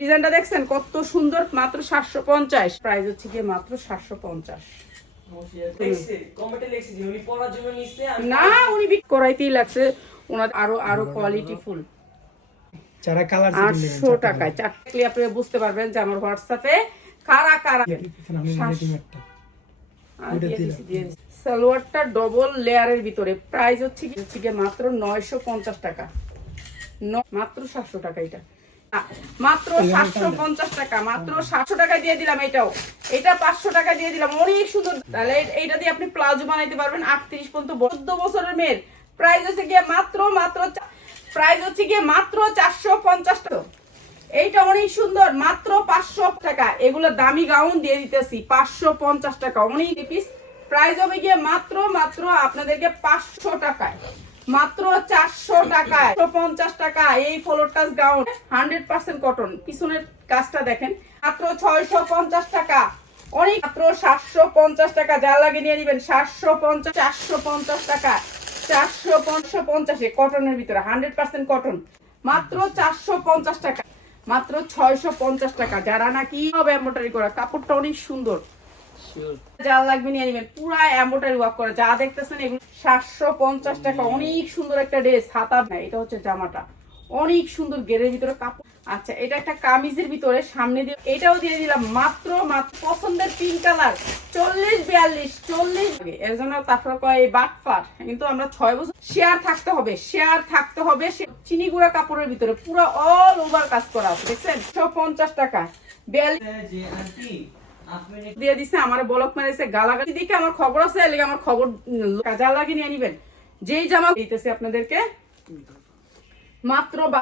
ডিজাইনটা দেখছেন? কত সুন্দর মাত্র সাতশো পঞ্চাশ। প্রাইস হচ্ছে গিয়ে মাত্র সাতশো পঞ্চাশ। না উনি বিক করাইতেই লাগছে। ওনার আরও আরও কোয়ালিটি ফুল যারা কালার আটশো টাকায়। চারটে আপনি বুঝতে পারবেন যে আমার হোয়াটসঅ্যাপে কারা কারা। সালোয়ারটা ডবল লেয়ারের ভিতরে। প্রাইস হচ্ছে কি হচ্ছে মাত্র নয়শো পঞ্চাশ টাকা। মাত্র সাতশো টাকা এটা। মাত্র সাতশো পঞ্চাশ টাকা মাত্র সাতশো টাকা দিয়ে দিলাম এটাও। এটা পাঁচশো টাকা দিয়ে দিলাম অনেক সুন্দর। তাহলে এইটা দিয়ে আপনি প্লাজো বানাইতে পারবেন আটত্রিশ পর্যন্ত। চোদ্দ বছরের মেয়ের। প্রাইস হচ্ছে গিয়ে মাত্র মাত্র প্রাইস হচ্ছে গিয়ে মাত্র চারশো পঞ্চাশ টাকা। এইটা অনেক সুন্দর মাত্র পাঁচশো টাকা। এগুলো দামি গাউন দিয়ে দিতেছি পাঁচশো পঞ্চাশ টাকা অনেক পিস প্রাইস হবে গিয়ে মাত্র মাত্র আপনাদেরকে পাঁচশো টাকায়। মাত্র চারশো টাকায় পঞ্চাশ টাকা এই floor touch gown. Hundred percent cotton. পিছনের কাজটা দেখেন, মাত্র ছয়শো পঞ্চাশ টাকা। অনেক, মাত্র সাতশো পঞ্চাশ টাকা। যা লাগে নিয়ে নেবেন সাতশো পঞ্চাশ, চারশো পঞ্চাশ টাকা। চারশো পঞ্চাশ পঞ্চাশে কটনের ভিতরে, হান্ড্রেড পার্সেন্ট কটন। মাত্র চারশো পঞ্চাশ টাকা। মাত্র ছয়শো পঞ্চাশ টাকা। যারা নাকি হবে এম্বোটারি করা, কাপড়টা অনেক সুন্দর। যা লাগবে নিয়ে নেবেন। পুরা এম্বোটারি ওয়ার্ক করা। যা দেখতেছেন এগুলো সাতশো পঞ্চাশ টাকা। অনেক সুন্দর একটা ড্রেস হাতা। না এটা হচ্ছে জামাটা। অনেক সুন্দর গেরের ভিতরে কাপড়। আচ্ছা এটা একটা কামিজের ভিতরে সামনে দিয়ে। এটাও দিয়ে দিলাম মাত্র মাত্র পছন্দের পিঙ্ক কালার। চল্লিশ বিয়াল্লিশ চল্লিশ। এর জন্য তারপর কয় এই বাটফাট কিন্তু আমরা ছয় বছর শেয়ার থাকতে হবে শেয়ার থাকতে হবে। চিনি গুঁড়া কাপড়ের ভিতরে। পুরো অল ওভার কাজ করা আছে দেখছেন? সব পঞ্চাশ টাকা। বিয়াল্লিশ দিয়ে দিছে, আমার বলক মেরেছে, গালাগালি দিকে আমার খবর আছে, এর আমার খবর কাজা লাগিয়ে নিয়ে নিবেন। যেই জামা দিতেছে আপনাদেরকে, মাত্র